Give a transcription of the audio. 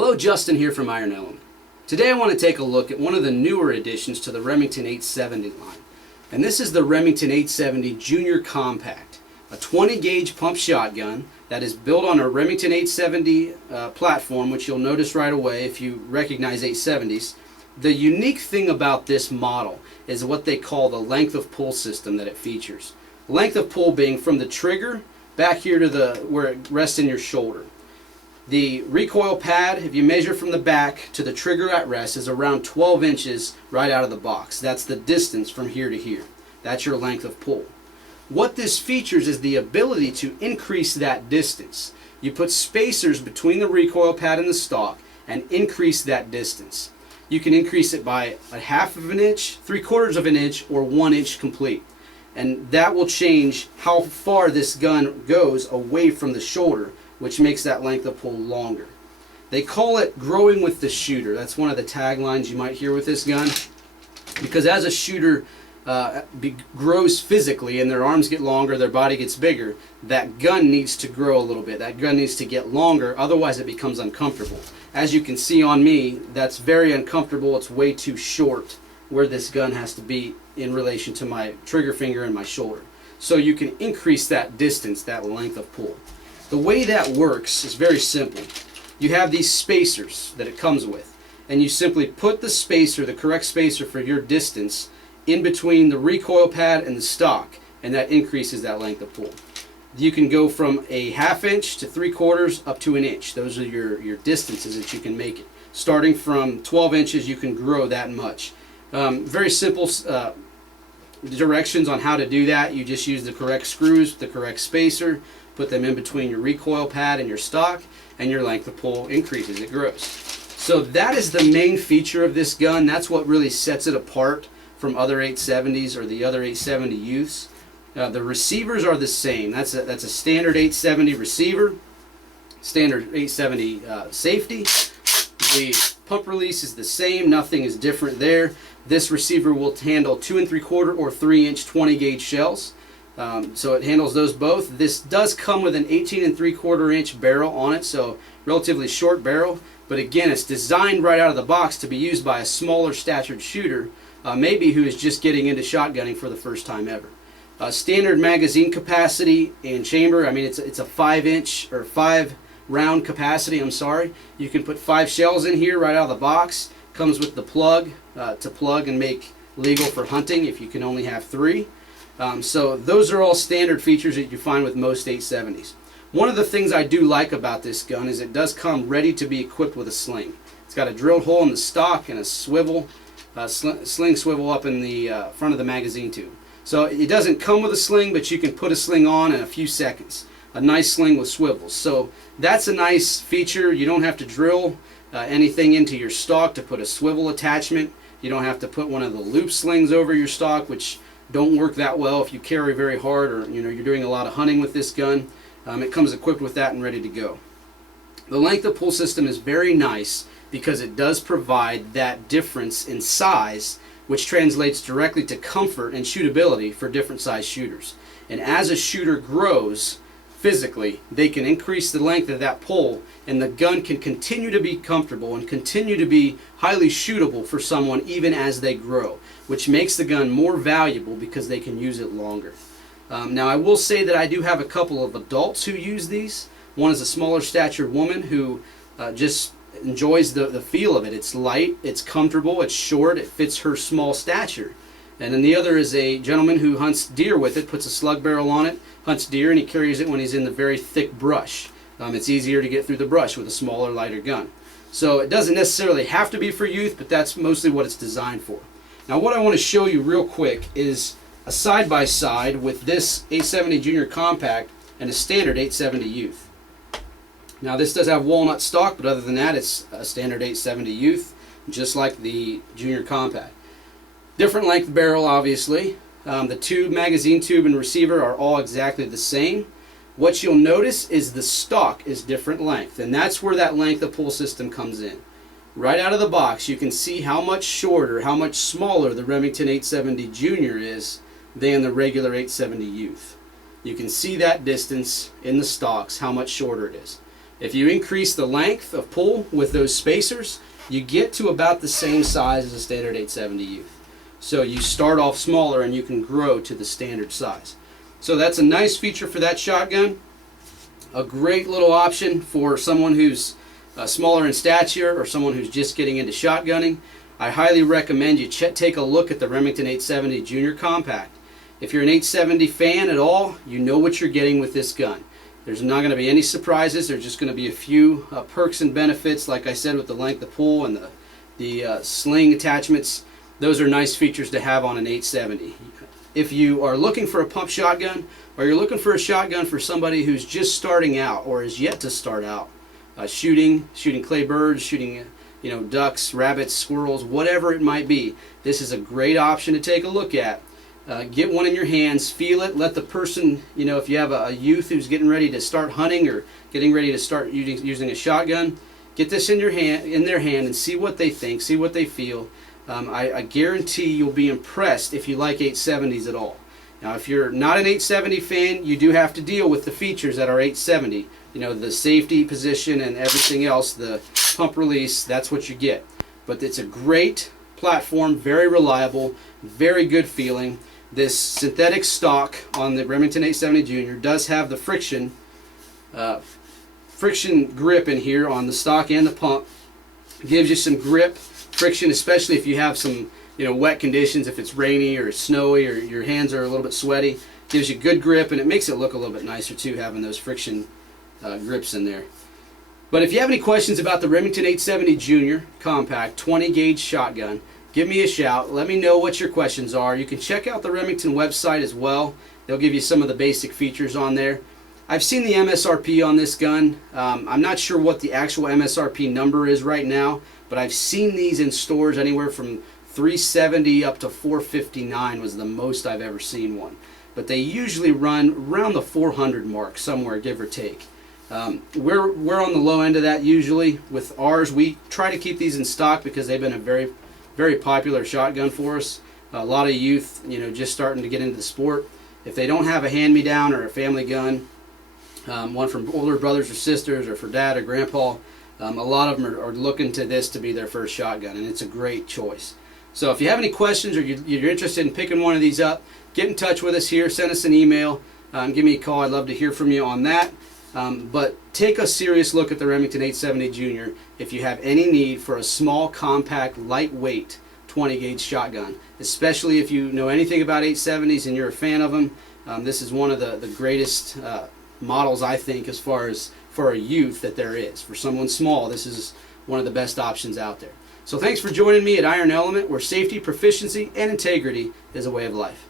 Hello, Justin here from Iron Element. Today I want to take a look at one of the newer additions to the Remington 870 line. And this is the Remington 870 Junior Compact, a 20 gauge pump shotgun that is built on a Remington 870 platform, which you'll notice right away if you recognize 870s. The unique thing about this model is what they call the length of pull system that it features. Length of pull being from the trigger back here to where it rests in your shoulder. The recoil pad, if you measure from the back to the trigger at rest, is around 12 inches right out of the box. That's the distance from here to here. That's your length of pull. What this features is the ability to increase that distance. You put spacers between the recoil pad and the stock and increase that distance. You can increase it by a half of an inch, 3/4 of an inch, or 1 inch complete. And that will change how far this gun goes away from the shoulder, which makes that length of pull longer. They call it growing with the shooter. That's one of the taglines you might hear with this gun. Because as a shooter grows physically and their arms get longer, their body gets bigger, that gun needs to grow a little bit. That gun needs to get longer, otherwise it becomes uncomfortable. As you can see on me, that's very uncomfortable. It's way too short where this gun has to be in relation to my trigger finger and my shoulder. So you can increase that distance, that length of pull. The way that works is very simple. You have these spacers that it comes with, and you simply put the spacer, the correct spacer for your distance, in between the recoil pad and the stock, and that increases that length of pull. You can go from a half inch to 3/4 up to an inch. Those are your distances that you can make it. Starting from 12 inches, you can grow that much. Very simple directions on how to do that. You just use the correct screws, the correct spacer, put them in between your recoil pad and your stock, and your length of pull increases, it grows. So that is the main feature of this gun. That's what really sets it apart from other 870s or the other 870 youths. The receivers are the same. That's a standard 870 receiver, standard 870 safety. The pump release is the same, nothing is different there. This receiver will handle 2 3/4 or 3-inch 20 gauge shells. So it handles those both. This does come with an 18 3/4 inch barrel on it, so relatively short barrel. But again, it's designed right out of the box to be used by a smaller statured shooter, maybe who is just getting into shotgunning for the first time ever. Standard magazine capacity and chamber. I mean, it's a 5-inch or 5-round capacity. I'm sorry. You can put 5 shells in here right out of the box. Comes with the plug to plug and make legal for hunting if you can only have 3. So those are all standard features that you find with most 870s. One of the things I do like about this gun is it does come ready to be equipped with a sling. It's got a drilled hole in the stock and a swivel, sling swivel up in the front of the magazine tube. So it doesn't come with a sling, but you can put a sling on in a few seconds. A nice sling with swivels. So that's a nice feature. You don't have to drill anything into your stock to put a swivel attachment. You don't have to put one of the loop slings over your stock, which don't work that well if you carry very hard or you're doing a lot of hunting with this gun. It comes equipped with that and ready to go. The length of pull system is very nice because it does provide that difference in size, which translates directly to comfort and shootability for different size shooters. And as a shooter grows physically, they can increase the length of that pull, and the gun can continue to be comfortable and continue to be highly shootable for someone even as they grow, which makes the gun more valuable because they can use it longer. Now I will say that I do have a couple of adults who use these. One is a smaller statured woman who just enjoys the feel of it. It's light, it's comfortable, it's short, it fits her small stature. And then the other is a gentleman who hunts deer with it, puts a slug barrel on it, hunts deer, and he carries it when he's in the very thick brush. It's easier to get through the brush with a smaller, lighter gun. So it doesn't necessarily have to be for youth, but that's mostly what it's designed for. Now what I want to show you real quick is a side-by-side with this 870 Junior Compact and a standard 870 Youth. Now this does have walnut stock, but other than that it's a standard 870 Youth, just like the Junior Compact. Different length barrel, obviously. The tube, magazine tube, and receiver are all exactly the same. What you'll notice is the stock is different length, and that's where that length of pull system comes in. Right out of the box, you can see how much shorter, how much smaller the Remington 870 Junior is than the regular 870 Youth. You can see that distance in the stocks, how much shorter it is. If you increase the length of pull with those spacers, you get to about the same size as a standard 870 youth. So you start off smaller and you can grow to the standard size. So that's a nice feature for that shotgun. A great little option for someone who's smaller in stature or someone who's just getting into shotgunning. I highly recommend you take a look at the Remington 870 Junior Compact. If you're an 870 fan at all, you know what you're getting with this gun. There's not going to be any surprises. There's just going to be a few perks and benefits, like I said, with the length of pull and the sling attachments. Those are nice features to have on an 870. If you are looking for a pump shotgun, or you're looking for a shotgun for somebody who's just starting out or is yet to start out, shooting clay birds, shooting ducks, rabbits, squirrels, whatever it might be, this is a great option to take a look at. Get one in your hands, feel it, let the person, if you have a youth who's getting ready to start hunting or getting ready to start using a shotgun, get this in their hand and see what they think, see what they feel. I guarantee you'll be impressed if you like 870s at all. Now, if you're not an 870 fan, you do have to deal with the features that are 870. The safety position and everything else, the pump release, that's what you get. But it's a great platform, very reliable, very good feeling. This synthetic stock on the Remington 870 Junior does have the friction grip in here on the stock and the pump. It gives you some grip, friction, especially if you have some wet conditions, if it's rainy or snowy or your hands are a little bit sweaty. Gives you good grip, and it makes it look a little bit nicer too, having those friction grips in there. But if you have any questions about the Remington 870 Junior Compact 20 gauge shotgun, give me a shout. Let me know what your questions are. You can check out the Remington website as well. They'll give you some of the basic features on there. I've seen the MSRP on this gun. I'm not sure what the actual MSRP number is right now, but I've seen these in stores anywhere from $370 up to $459 was the most I've ever seen one. But they usually run around the $400 mark, somewhere, give or take. We're on the low end of that usually. With ours, we try to keep these in stock because they've been a very, very popular shotgun for us. A lot of youth, just starting to get into the sport. If they don't have a hand-me-down or a family gun, one from older brothers or sisters or for dad or grandpa, a lot of them are looking to this to be their first shotgun, and it's a great choice. So if you have any questions or you're interested in picking one of these up, get in touch with us here, send us an email, give me a call. I'd love to hear from you on that. But take a serious look at the Remington 870 Junior if you have any need for a small, compact, lightweight 20 gauge shotgun, especially if you know anything about 870s and you're a fan of them. This is one of the greatest models, I think, as far as for a youth that there is. For someone small, this is one of the best options out there. So thanks for joining me at Iron Element, where safety, proficiency, and integrity is a way of life.